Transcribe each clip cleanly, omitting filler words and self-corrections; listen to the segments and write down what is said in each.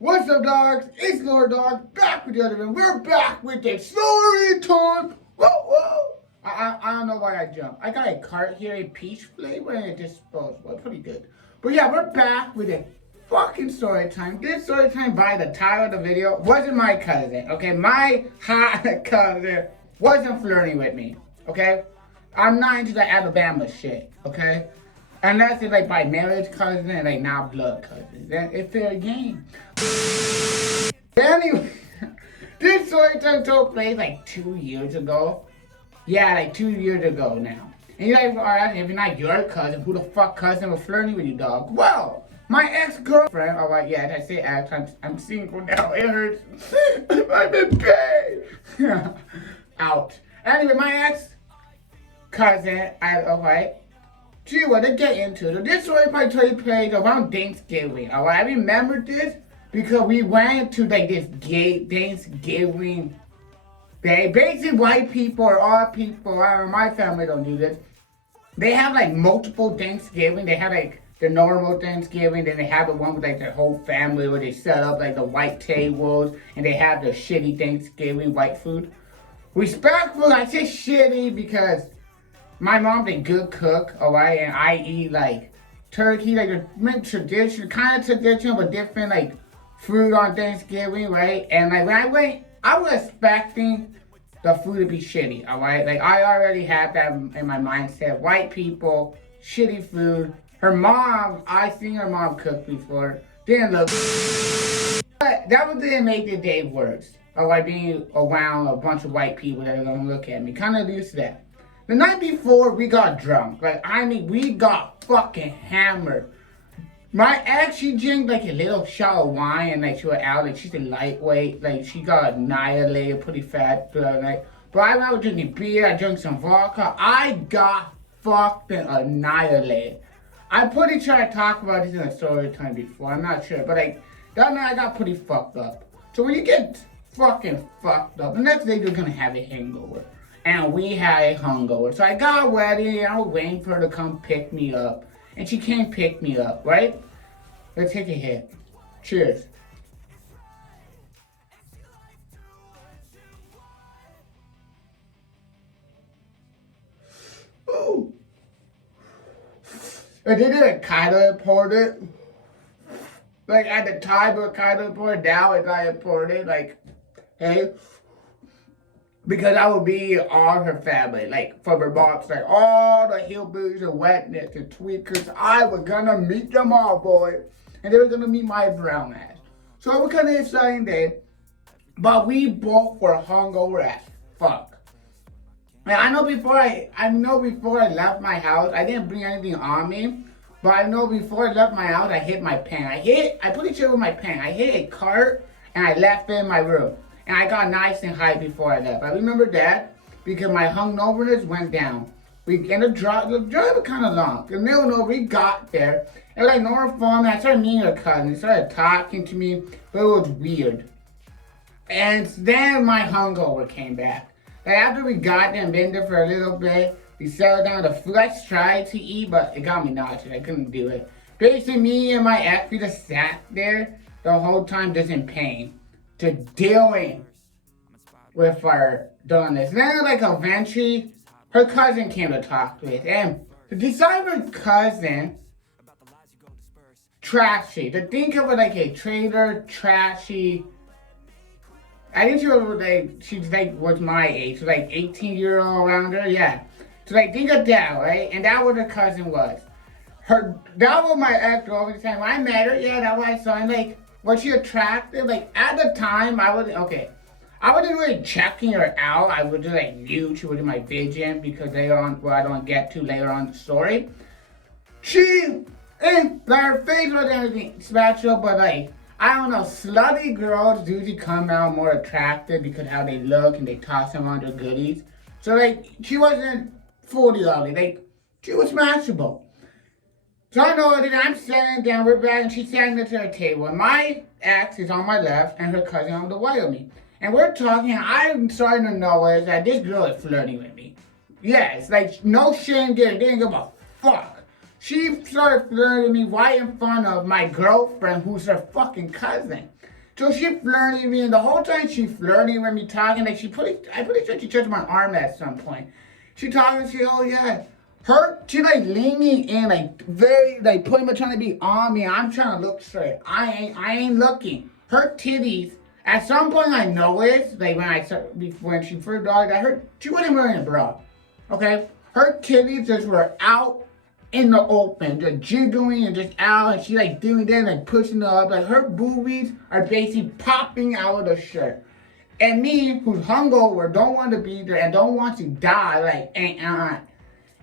What's up, dogs? It's Lord Dog back with the other one. We're back with the story time. Whoa, whoa. I don't know why I jumped. I got a cart here, a peach flavor, and a disposable. Pretty good. But yeah, we're back with a fucking story time. This story time, by the title of the video, wasn't my cousin. Okay, my hot cousin wasn't flirting with me. Okay, I'm not into the Alabama shit. Okay. Unless it's like by marriage cousin and like not blood cousin. Then it's fair game. Anyway, this story time took place like 2 years ago. Yeah, like 2 years ago now. And you're like, alright, if you're not your cousin, who the fuck cousin was flirting with you, dog? Well, my ex-girlfriend, alright, yeah, I say ex, I'm single now, it hurts. I'm in pain. Out. Anyway, my ex-cousin, alright, she wanted to get into it. This story might take place around Thanksgiving, alright? I remember this because we went to like this gay Thanksgiving day. Basically, white people or all people, I don't know, my family don't do this. They have like multiple Thanksgiving. They have like the normal Thanksgiving, then they have the one with like their whole family where they set up like the white tables and they have the shitty Thanksgiving white food. Respectful, I say shitty because my mom's a good cook, alright, and I eat like turkey, like a tradition, kind of traditional, but different like food on Thanksgiving, right? And like when I went, I was expecting the food to be shitty, alright? Like I already had that in my mindset. White people, shitty food. Her mom, I seen her mom cook before, didn't look. But that one didn't make the day worse. Alright, being around a bunch of white people that are gonna look at me, kind of used to that. The night before, we got drunk. Like, I mean, we got fucking hammered. My ex, she drank like a little shot of wine and like she was out, like she's a lightweight, like she got annihilated, pretty fat throughout the night. But I was drinking beer, I drank some vodka, I got fucking annihilated. I'm pretty sure I talked about this in a story time before, I'm not sure, but like, that night I got pretty fucked up. So when you get fucking fucked up, the next day you're gonna have a hangover. And we had a hungover. So I got ready, I was waiting for her to come pick me up. And she came pick me up, right? Let's take a hit. Cheers. Ooh. I did it kind of important. Like at the time it was kind of important, now it's not important. Like, hey. Because I would be all her family, like from her mom's, like all the hillbillies and wetness and tweakers. I was gonna meet them all, boy, and they were gonna meet my brown ass. So it was kind of an exciting day, but we both were hungover as fuck. And I know before I left my house, I didn't bring anything on me, but I know before I left my house, I hit my pen. I put it with my pen. I hit a cart and I left it in my room. And I got nice and high before I left. I remember that because my hungoverness went down. We ended up the drive was kind of long. In the middle of nowhere, we got there. And like normal form, I started meeting her cousin. They started talking to me, but it was weird. And then my hungover came back. Like after we got there and been there for a little bit, we settled down. The food I tried to eat, but it got me nauseous. I couldn't do it. Basically, me and my ex, we just sat there the whole time just in pain. To dealing with her doing this. And then like eventually her cousin came to talk to us. And to decide her cousin trashy. To think of her like a traitor, trashy. I think she's was my age. She was like 18-year-old around her, yeah. So like think of that, right? And that what her cousin was. That was my ex all the time. When I met her, yeah, that was I saw. And like, was she attractive? Like at the time, I wasn't really checking her out. I would just like knew she was in my vision because later on, well, I don't get to later on in the story. Like her face wasn't anything special, but like, I don't know, slutty girls usually come out more attractive because how they look and they toss them on their goodies. So like, she wasn't fully ugly. Like, she was smashable. So I know that I'm sitting down, we're back, and she's sitting at her table. And my ex is on my left, and her cousin on the right of me. And we're talking, and I'm starting to know is that this girl is flirting with me. Yes, like, no shame there, didn't give a fuck. She started flirting me right in front of my girlfriend, who's her fucking cousin. So she flirted with me, and the whole time she flirting with me, talking, like I'm pretty sure she touched my arm at some point. She talking, oh yeah. She like leaning in, like very, like pretty much trying to be on me. I'm trying to look straight. I ain't looking. Her titties, at some point I noticed, like when she first dogged, she wasn't wearing a bra. Okay? Her titties just were out in the open, just jiggling and just out, and she like doing that and like pushing it up. Like her boobies are basically popping out of the shirt. And me, who's hungover, don't want to be there and don't want to die, like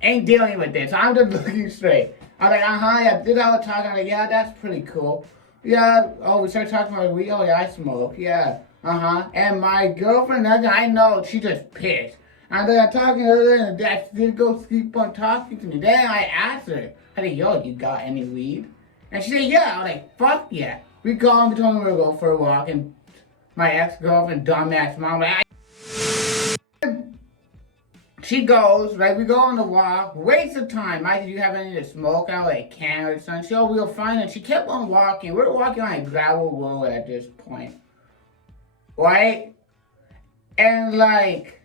ain't dealing with this. So I'm just looking straight. I'm like, yeah, did all the talking. I'm like, yeah, that's pretty cool. Yeah, oh, we started talking about weed. Oh, yeah, I smoke. Yeah, And my girlfriend, I know, she just pissed. And then I'm talking to her, and I did go keep on talking to me. Then I asked her, I said, yo, you got any weed? And she said, yeah. I was like, fuck yeah. We told me we were going to go for a walk, and my ex-girlfriend, dumbass mom, she goes, like, we go on the walk, waste of time. I said, do you have anything to smoke? I was like, can or something. She said, oh, we'll find it. She kept on walking. We're walking on a gravel road at this point. Right? And, like,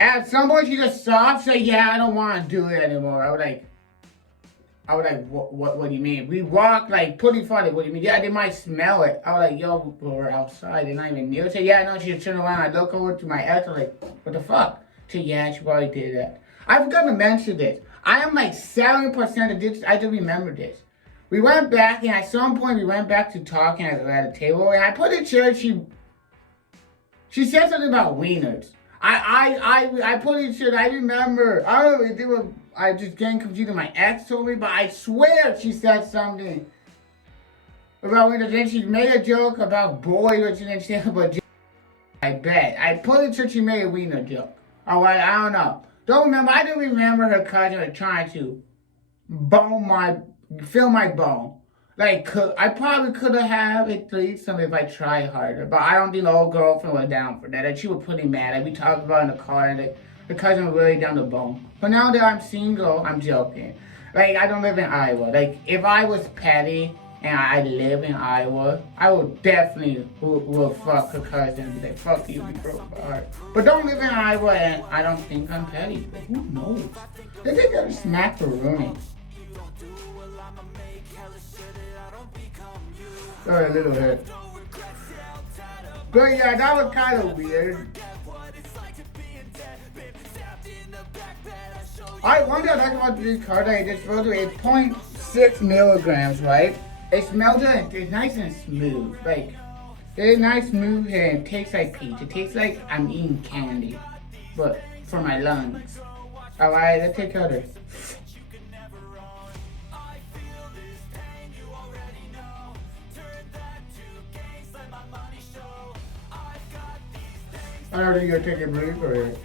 at some point she just stopped, said, yeah, I don't want to do it anymore. I was like, what do you mean? We walked like pretty funny. What do you mean? Yeah, they might smell it. I was like, yo, we're outside. They're not even near. She said, yeah, no, she just turned around. I look over to my ex. I was like, what the fuck? She said, yeah, she probably did that. I forgot to mention this. I am like 70% of this. I just remember this. We went back, and at some point we went back to talking at a table, and I put in chair. She said something about wieners. I put in shit. I remember. I don't know if they were. I just getting confused. My ex told me, but I swear she said something about wieners. Then she made a joke about boys, or she didn't say about. I bet. I put in shit. She made a wiener joke. Oh, I don't know. Don't remember. I don't remember her cousin trying to fill my bone. Like, I probably could have it threesome if I tried harder, but I don't think the old girlfriend was down for that. Like, she was pretty mad. Like, we talked about it in the car, and the cousin was really down the bone. But now that I'm single, I'm joking. Like, I don't live in Iowa. Like, if I was petty and I live in Iowa, I would definitely will fuck her cousin and be like, fuck you, we broke my heart. But don't live in Iowa, and I don't think I'm petty. But who knows? They think I'm smack for rooming. Sorry, a little hurt. But yeah, that was kind of weird. One thing I like about this card, I just wrote it, it's 0.6 milligrams, right? It smells good, it's nice and smooth. Like, it's nice, smooth, and it tastes like peach. It tastes like I'm eating candy, but for my lungs. Alright, let's take care of this. I don't think you're taking a break for it.